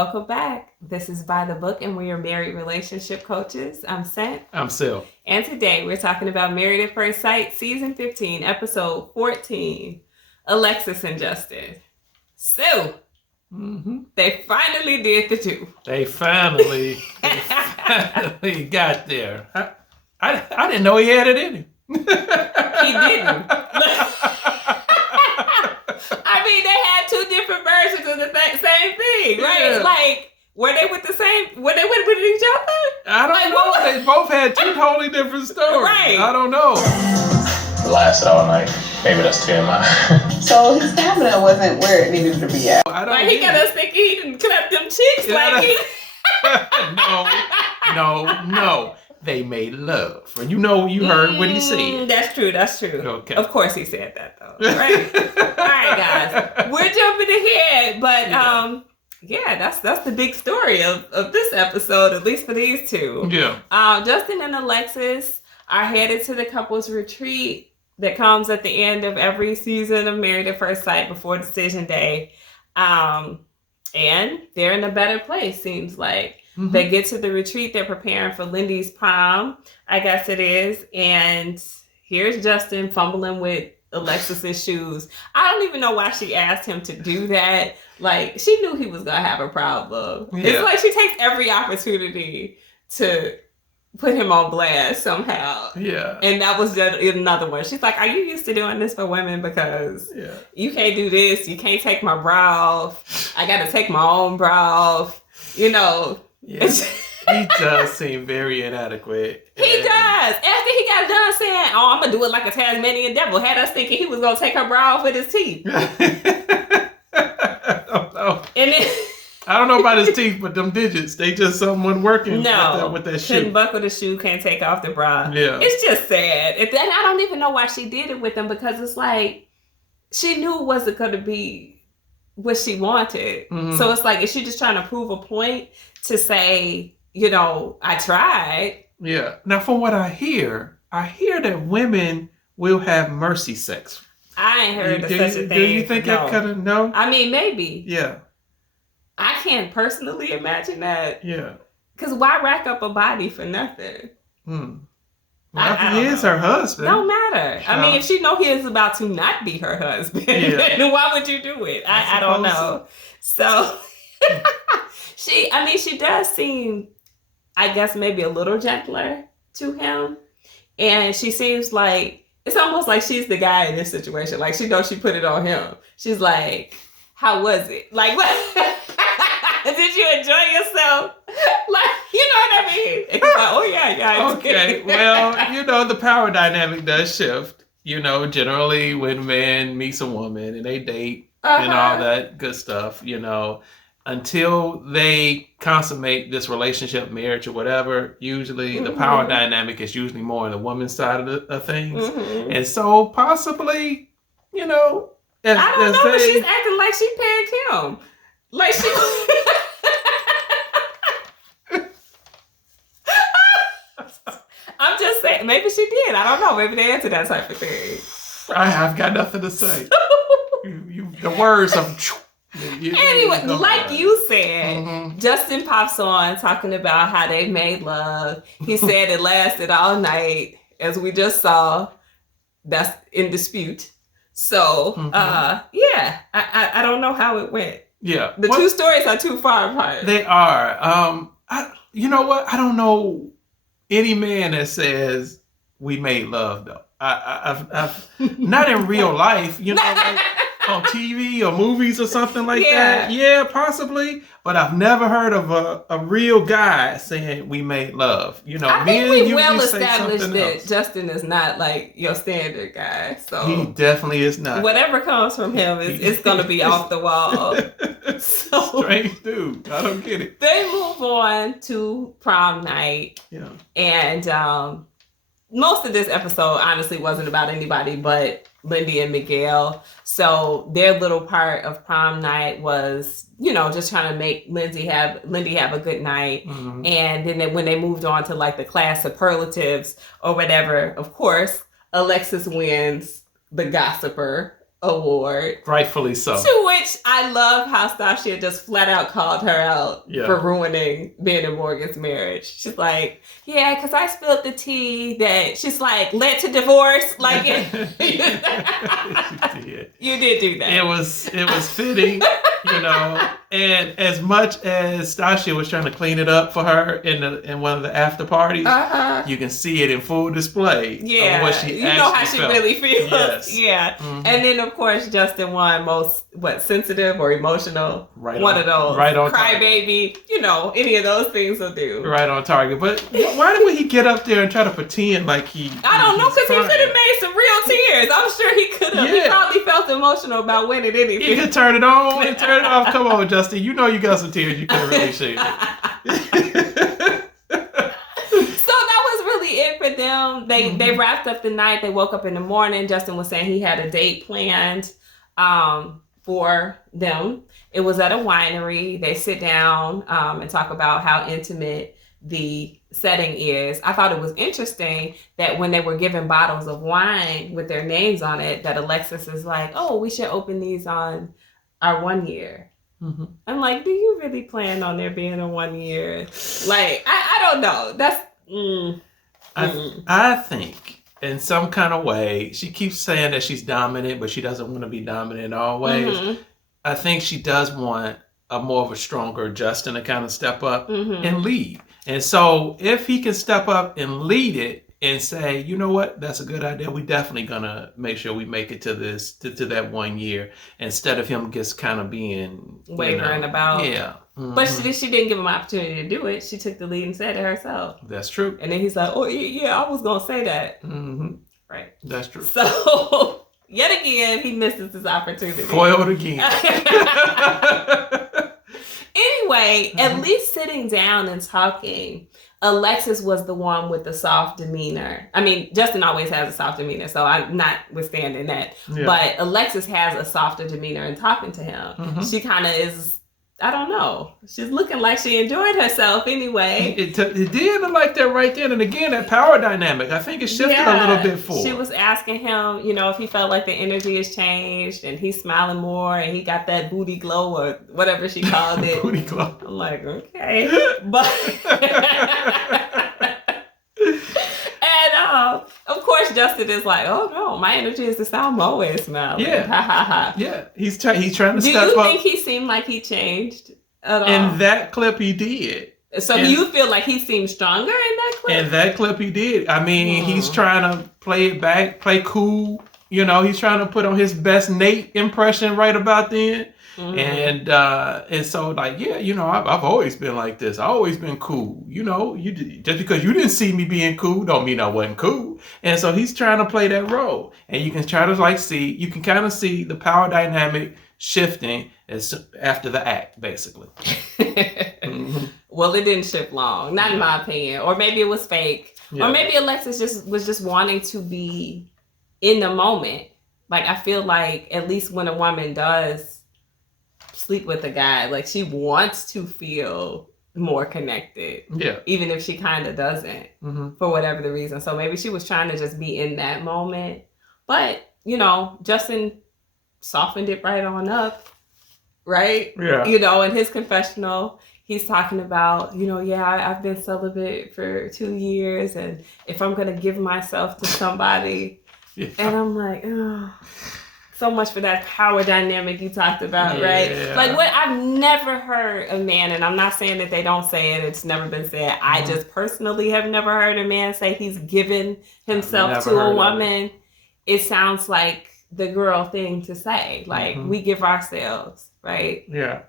Welcome back. This is By the Book, and we are married relationship coaches. I'm Sent. I'm Sil. And today we're talking about Married at First Sight, Season 15, Episode 14, Alexis and Justin. So, they finally did the two. They finally got there. I didn't know he had it in him. He didn't. I mean, they had two different versions of the same thing, right? Yeah. Like, were they with each other? I don't know. They both had two totally different stories. Right. I don't know. Lasted all night. Maybe that's TMI. So his stamina wasn't where it needed to be at. Like, he got us thinking he didn't clap them cheeks like he... No. They made love. And you heard what he said. That's true. Okay. Of course he said that, though. Right? All right, guys. We're jumping ahead, but that's the big story of this episode, at least for these two. Yeah. Justin and Alexis are headed to the couples retreat that comes at the end of every season of Married at First Sight before decision day. And they're in a better place, seems like. Mm-hmm. They get to the retreat. They're preparing for Lindy's prom, I guess it is. And here's Justin fumbling with Alexis's shoes. I don't even know why she asked him to do that. Like, she knew he was going to have a problem. Yeah. It's like she takes every opportunity to put him on blast somehow. Yeah. And that was just another one. She's like, are you used to doing this for women? Because you can't do this. You can't take my bra off. I got to take my own bra off. Yeah. He does seem very inadequate. He does. After he got done saying, "Oh, I'm gonna do it like a Tasmanian devil," had us thinking he was gonna take her bra off with his teeth. I don't know. And then I don't know about his teeth, but them digits, they just someone working with that shoe. Couldn't buckle the shoe, can't take off the bra. Yeah. It's just sad. And I don't even know why she did it with him, because it's like she knew it wasn't gonna be what she wanted. Mm-hmm. So it's like, is she just trying to prove a point to say, I tried? Yeah. Now, from what I hear that women will have mercy sex. I ain't heard of such a thing. Do you think that could have? No? I mean, maybe. Yeah. I can't personally imagine that. Yeah. Because why rack up a body for nothing? Well, he is her husband. Don't matter. I mean, if she know he is about to not be her husband, then why would you do it? I don't know. So she does seem, I guess, maybe a little gentler to him. And she seems like, it's almost like she's the guy in this situation. Like, she knows she put it on him. She's like, how was it? Like, what? Did you enjoy yourself? Like, you know what I mean? It's like, oh, yeah. Okay, well, the power dynamic does shift. Generally when men meet a woman and they date and all that good stuff, until they consummate this relationship, marriage, or whatever, usually the power dynamic is usually more on the woman's side of things. Mm-hmm. And so possibly, I don't know, but she's acting like she pegged him. Like she... I'm just saying, maybe she did. I don't know. Maybe they answered that type of thing. I've got nothing to say. The words of... Anyway, like you said, Justin pops on talking about how they made love. He said it lasted all night, as we just saw. That's in dispute. So, I don't know how it went. Yeah. The two stories are too far apart. They are. You know what? I don't know any man that says we made love, though. I've not in real life, like on TV or movies or something like that. Yeah, possibly. But I've never heard of a real guy saying we made love. I think we've well established that Justin is not like your standard guy. So he definitely is not. Whatever comes from him it's going to be off the wall. So, strange dude. I don't get it. They move on to prom night. Yeah. And most of this episode honestly wasn't about anybody but Lindy and Miguel. So their little part of prom night was, just trying to make Lindy have a good night. Mm-hmm. And then when they moved on to like the class superlatives or whatever, of course, Alexis wins the gossiper award. Rightfully so. To which I love how Stasha just flat out called her out for ruining Ben and Morgan's marriage. She's like, yeah, because I spilled the tea that she's like, led to divorce. Like, you did do that. It was fitting, you know. And as much as Stasha was trying to clean it up for her in one of the after parties, you can see it in full display. Yeah, of what she how she felt. really feels. Yes. Yeah, and then of course Justin won most sensitive or emotional. One of those. Right on. Crybaby. You know, any of those things will do. Right on target. But why would he get up there and try to pretend like he? I don't know, because he could have made some real tears. I'm sure he could have. Yeah. He probably felt emotional about winning anything. You could turn it on and turn it off. Come on, Justin. You know you got some tears you could have really shed. So that was really it for them. They wrapped up the night. They woke up in the morning. Justin was saying he had a date planned for them. It was at a winery. They sit down and talk about how intimate the setting is. I thought it was interesting that when they were given bottles of wine with their names on it, that Alexis is like, oh, we should open these on our 1 year. Mm-hmm. I'm like, do you really plan on there being a 1 year? Like, I don't know. That's I think in some kind of way, she keeps saying that she's dominant, but she doesn't want to be dominant always. Mm-hmm. I think she does want a more of a stronger Justin to kind of step up and lead. And so if he can step up and lead it and say, you know what, that's a good idea. We definitely gonna make sure we make it to this, to that 1 year, instead of him just kind of being wavering about. Yeah. Mm-hmm. But she didn't give him an opportunity to do it. She took the lead and said it herself. That's true. And then he's like, oh yeah, I was gonna say that. Mm-hmm. Right. That's true. So yet again, he misses his opportunity. Foiled again. Anyway, at least sitting down and talking, Alexis was the one with the soft demeanor. I mean, Justin always has a soft demeanor, so I'm not withstanding that. Yeah. But Alexis has a softer demeanor in talking to him. Mm-hmm. She kind of is, I don't know. She's looking like she enjoyed herself anyway. It did look like that right then. And again, that power dynamic, I think it shifted a little bit forward. She was asking him, if he felt like the energy has changed and he's smiling more and he got that booty glow or whatever she called it. Booty glow. I'm like, okay. But and of course Justin is like, oh no, my energy is the sound I'm always smiling. Yeah. Yeah. He's trying to step up. Do you think he seemed like he changed at all? In that clip he did. So you feel like he seemed stronger in that clip? In that clip he did. I mean, he's trying to play it back, play cool. He's trying to put on his best Nate impression right about then. Mm-hmm. And so like, I've always been like this. I've always been cool. Just because you didn't see me being cool don't mean I wasn't cool. And so he's trying to play that role. And you can try to you can kind of see the power dynamic shifting after the act, basically. Mm-hmm. Well, it didn't shift long, not in my opinion. Or maybe it was fake. Yeah. Or maybe Alexis was just wanting to be in the moment. Like, I feel like at least when a woman does sleep with a guy, like she wants to feel more connected. Yeah. Even if she kind of doesn't, for whatever the reason. So maybe she was trying to just be in that moment. But, Justin softened it right on up, right? Yeah. In his confessional, he's talking about, I've been celibate for 2 years, and if I'm going to give myself to somebody, and I'm like, oh. So much for that power dynamic you talked about, right? Like, what I've never heard a man, and I'm not saying that they don't say it, it's never been said. Mm-hmm. I just personally have never heard a man say he's given himself to a woman. It sounds like the girl thing to say. Like, we give ourselves, right? Yeah.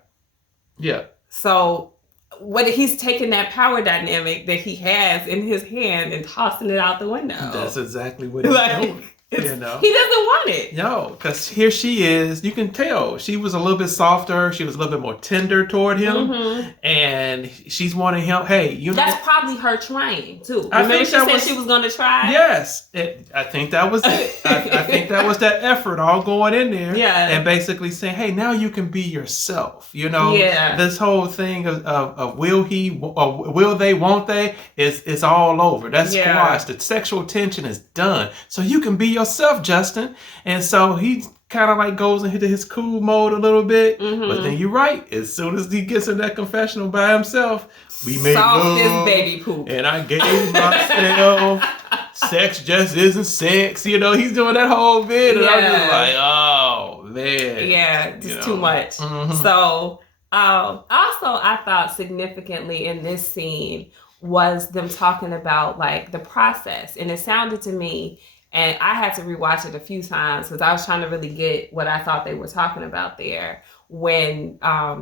Yeah. So what he's taking that power dynamic that he has in his hand and tossing it out the window. That's exactly what he's doing. He doesn't want it. No, because here she is. You can tell she was a little bit softer. She was a little bit more tender toward him, and she's wanting him. Hey, that's probably her trying too. Remember, she said she was going to try. Yes, I think that was it. I think that was that effort all going in there. Yeah, and basically saying, hey, now you can be yourself. This whole thing of will he, or will they, won't they? Is all over. That's squashed. The sexual tension is done. So you can be yourself, Justin. And so he kind of like goes into his cool mode a little bit. But then you're right. As soon as he gets in that confessional by himself, we made love. Soft as baby poop. And I gave myself. Sex just isn't sex. You know, he's doing that whole bit. And I'm just like, oh, man. Yeah, just too much. So, also, I thought significantly in this scene was them talking about like the process. And it sounded to me, and I had to rewatch it a few times because I was trying to really get what I thought they were talking about there. When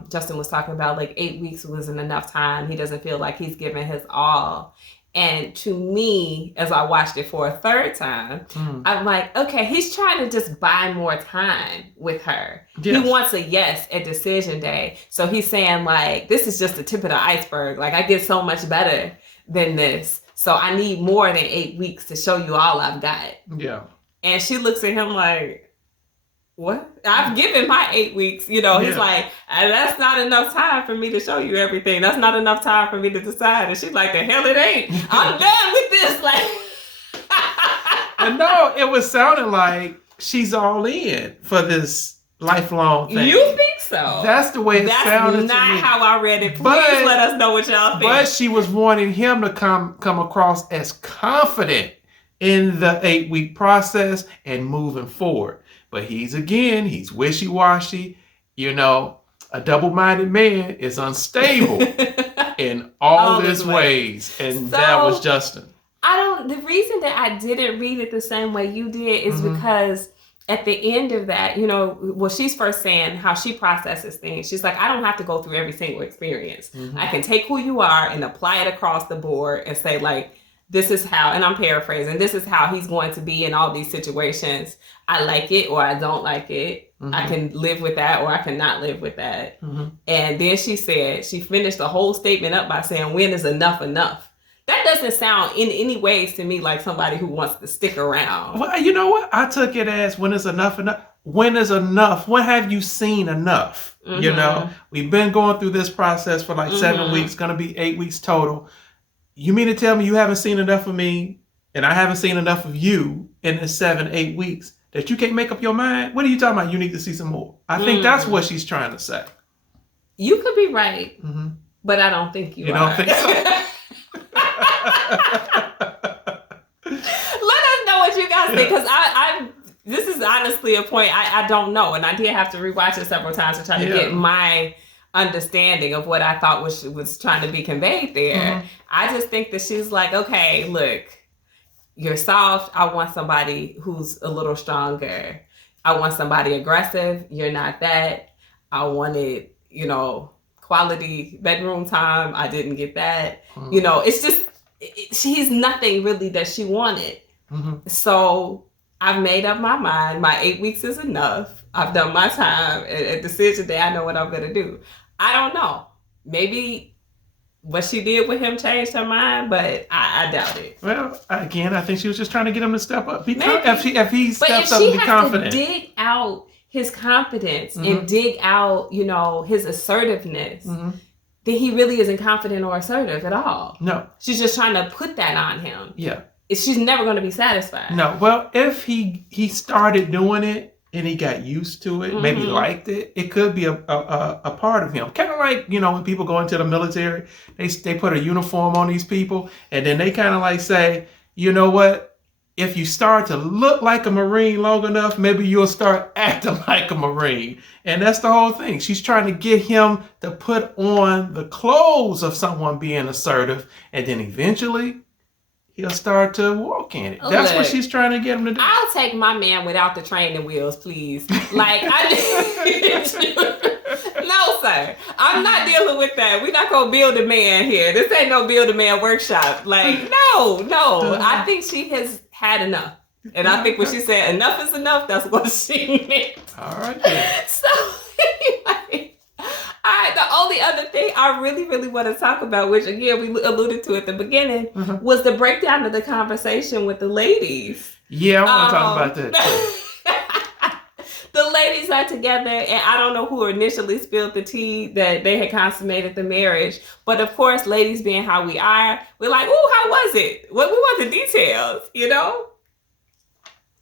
Justin was talking about like 8 weeks wasn't enough time. He doesn't feel like he's given his all. And to me, as I watched it for a third time, I'm like, okay, he's trying to just buy more time with her. Yes. He wants a yes at decision day. So he's saying like, this is just the tip of the iceberg. Like I get so much better than this. So I need more than 8 weeks to show you all I've got. Yeah. And she looks at him like, what? I've given my 8 weeks. You know, he's like, that's not enough time for me to show you everything. That's not enough time for me to decide. And she's like, the hell it ain't. I'm done with this. Like, and no, it was sounding like she's all in for this lifelong thing. You think so? That's the way it sounded to me. That's not how I read it. Please let us know what y'all think. But she was wanting him to come across as confident in the 8 week process and moving forward. But he's wishy-washy. You know, a double-minded man is unstable in all his ways. And so, that was Justin. The reason that I didn't read it the same way you did is because at the end of that, you know, well, she's first saying how she processes things. She's like, I don't have to go through every single experience. I can take who you are and apply it across the board and say like, this is how, and I'm paraphrasing, this is how he's going to be in all these situations. I like it or I don't like it. I can live with that or I cannot live with that. And then she finished the whole statement up by saying, when is enough enough? That doesn't sound in any ways to me like somebody who wants to stick around. Well, you know what? I took it as when is enough enough? When is enough? When have you seen enough? You know, we've been going through this process for like 7 weeks, going to be 8 weeks total. You mean to tell me you haven't seen enough of me and I haven't seen enough of you in the 7, 8 weeks that you can't make up your mind? What are you talking about? You need to see some more. I think that's what she's trying to say. You could be right, but I don't think you are. You don't think so? Let us know what you guys think, because this is honestly a point I don't know, and I did have to rewatch it several times to try to get my understanding of what I thought was trying to be conveyed there. I just think that she's like, okay, look, you're soft. I want somebody who's a little stronger. I want somebody aggressive. You're not that. I wanted, you know, quality bedroom time. I didn't get that. You know, it's just, she's nothing really that she wanted. So I've made up my mind. My 8 weeks is enough. I've done my time. At decision day, I know what I'm going to do. I don't know. Maybe what she did with him changed her mind, but I doubt it. Well, again, I think she was just trying to get him to step up. If he steps up and be confident. To dig out his confidence and dig out, you know, his assertiveness, then he really isn't confident or assertive at all. No. She's just trying to put that on him. Yeah. She's never going to be satisfied. No. Well, if he started doing it and he got used to it, maybe liked it, it could be a part of him. Kind of like, you know, when people go into the military, they put a uniform on these people and then they kind of like say, you know what? If you start to look like a Marine long enough, maybe you'll start acting like a Marine. And that's the whole thing. She's trying to get him to put on the clothes of someone being assertive. And then eventually he'll start to walk in it. That's what she's trying to get him to do. I'll take my man without the training wheels, please. Like, no, sir. I'm not dealing with that. We're not going to build a man here. This ain't no build a man workshop. Like, no. I think she has had enough. And I think when she said enough is enough, that's what she meant. All right, then. So, anyway. All right, the only other thing I really, really want to talk about, which again, we alluded to at the beginning, was the breakdown of the conversation with the ladies. Yeah, I want to talk about that too. The ladies are together, and I don't know who initially spilled the tea that they had consummated the marriage. But of course, ladies being how we are, we're like, ooh, how was it? What we want the details, you know?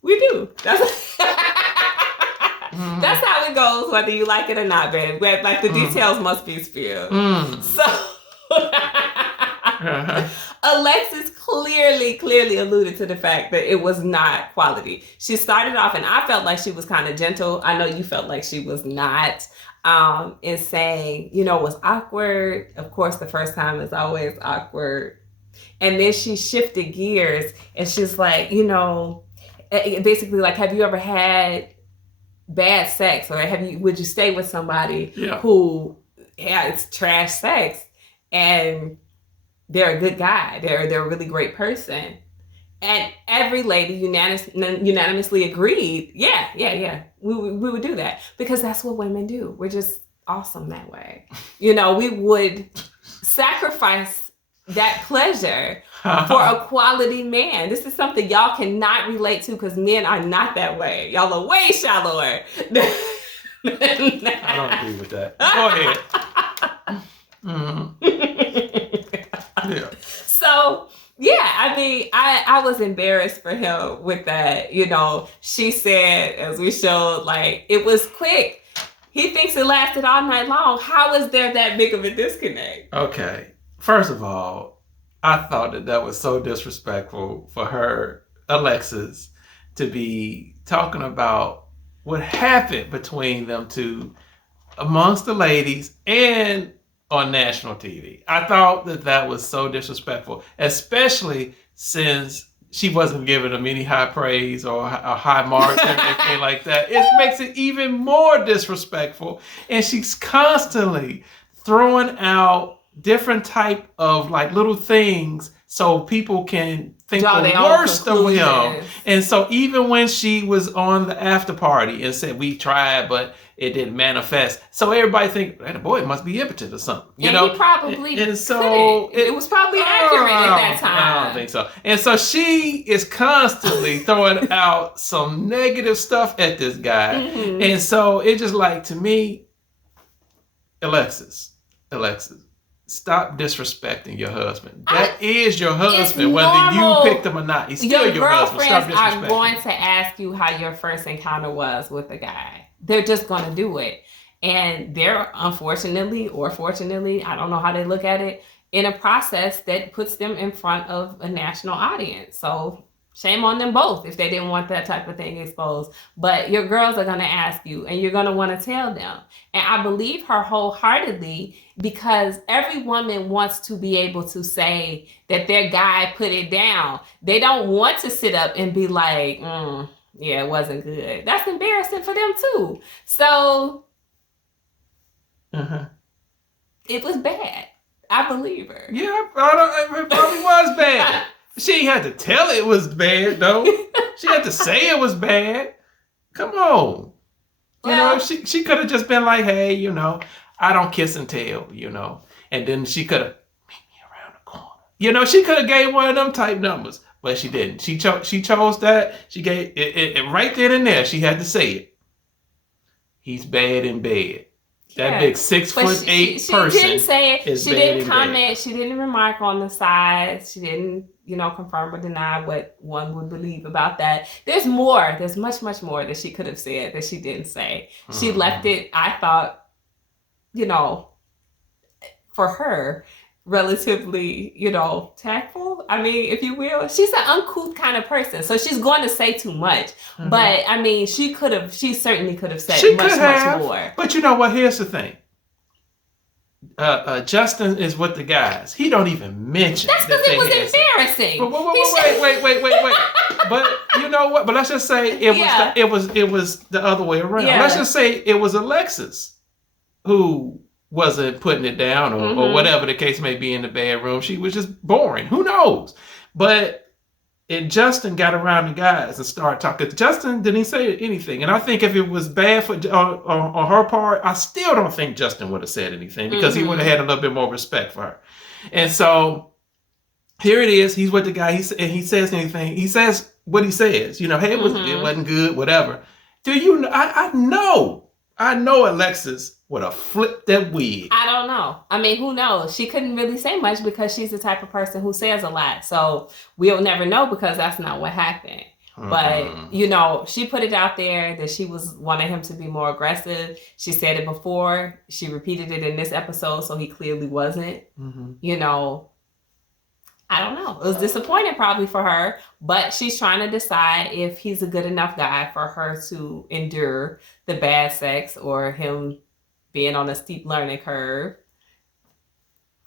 We do. That's that's how it goes, whether you like it or not, babe. Like the details must be spilled. So Alexis clearly alluded to the fact that it was not quality. She started off, and I felt like she was kind of gentle. I know you felt like she was not. In saying, you know, it was awkward. Of course, the first time is always awkward. And then she shifted gears, and she's like, you know, basically like, have you ever had bad sex, or would you stay with somebody who has trash sex and they're a good guy, they're a really great person? And every lady unanimously agreed, yeah, we would do that, because that's what women do. We're just awesome that way. You know, we would sacrifice that pleasure for a quality man. This is something y'all cannot relate to, because men are not that way. Y'all are way shallower. I don't agree with that. Go ahead. Yeah. So, yeah, I mean, I was embarrassed for him with that. You know, she said, as we showed, like, it was quick. He thinks it lasted all night long. How is there that big of a disconnect? Okay. First of all, I thought that was so disrespectful for her, Alexis, to be talking about what happened between them two amongst the ladies and on national TV. I thought that was so disrespectful, especially since she wasn't giving them any high praise or a high mark or anything like that. It makes it even more disrespectful. And she's constantly throwing out different type of like little things so people can think the worst of him. And so even when she was on the after party and said, we tried, but it didn't manifest. So everybody think, hey, the boy must be impotent or something. You know? He probably and so it was probably accurate at that time. I don't think so. And so she is constantly throwing out some negative stuff at this guy. Mm-hmm. And so it just like, to me, Alexis, stop disrespecting your husband. That is your husband, whether you picked him or not. He's still your husband. Stop disrespecting. Your girlfriends are going to ask you how your first encounter was with a guy. They're just going to do it. And they're, unfortunately or fortunately, I don't know how they look at it, in a process that puts them in front of a national audience. So shame on them both if they didn't want that type of thing exposed. But your girls are going to ask you, and you're going to want to tell them. And I believe her wholeheartedly, because every woman wants to be able to say that their guy put it down. They don't want to sit up and be like, yeah, it wasn't good. That's embarrassing for them too. So it was bad. I believe her. Yeah, it probably was bad. She had to tell it was bad, though. She had to say it was bad. Come on. You know, she could have just been like, hey, you know, I don't kiss and tell, you know. And then she could have, meet me around the corner. You know, she could have gave one of them type numbers, but she didn't. She chose that. She gave it right then and there. She had to say it. He's bad in bed. That big 6'8" person. She didn't say it. She didn't comment. She didn't remark on the size. She didn't, you know, confirm or deny what one would believe about that. There's more. There's much, much more that she could have said that she didn't say. She left it, I thought, you know, for her, relatively, you know, tactful. I mean, if you will, she's an uncouth kind of person, so she's going to say too much. But I mean, she certainly could have said much more. But you know what? Here's the thing. Justin is with the guys. He don't even mention. That's because it was embarrassing. Wait. But you know what? But let's just say it was the other way around. Yeah. Let's just say it was Alexis who wasn't putting it down or whatever the case may be in the bedroom. She was just boring. Who knows? But Justin got around the guys and started talking. Justin didn't say anything. And I think if it was bad on her part, I still don't think Justin would have said anything, because he would have had a little bit more respect for her. And so here it is. He's with the guy. He says anything. He says what he says. You know, hey, it wasn't good, whatever. Do you know? I know Alexis would have flipped that wig. I don't know. I mean, who knows? She couldn't really say much because she's the type of person who says a lot. So we'll never know, because that's not what happened. But, you know, she put it out there that she was wanting him to be more aggressive. She said it before. She repeated it in this episode, so he clearly wasn't. You know, I don't know. It was disappointing probably for her, but she's trying to decide if he's a good enough guy for her to endure the bad sex or him being on a steep learning curve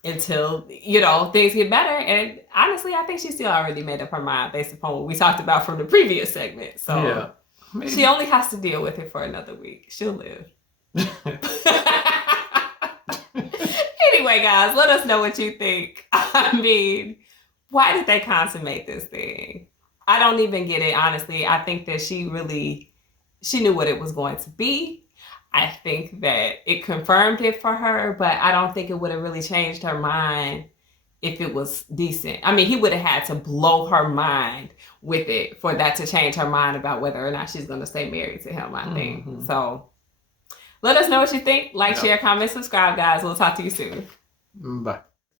until, you know, things get better. And honestly, I think she still already made up her mind based upon what we talked about from the previous segment. So she only has to deal with it for another week. She'll live. Anyway, guys, let us know what you think. I mean, why did they consummate this thing? I don't even get it, honestly. I think that she knew what it was going to be. I think that it confirmed it for her, but I don't think it would have really changed her mind if it was decent. I mean, he would have had to blow her mind with it for that to change her mind about whether or not she's going to stay married to him, I think. So let us know what you think. Like, share, comment, subscribe, guys. We'll talk to you soon. Bye.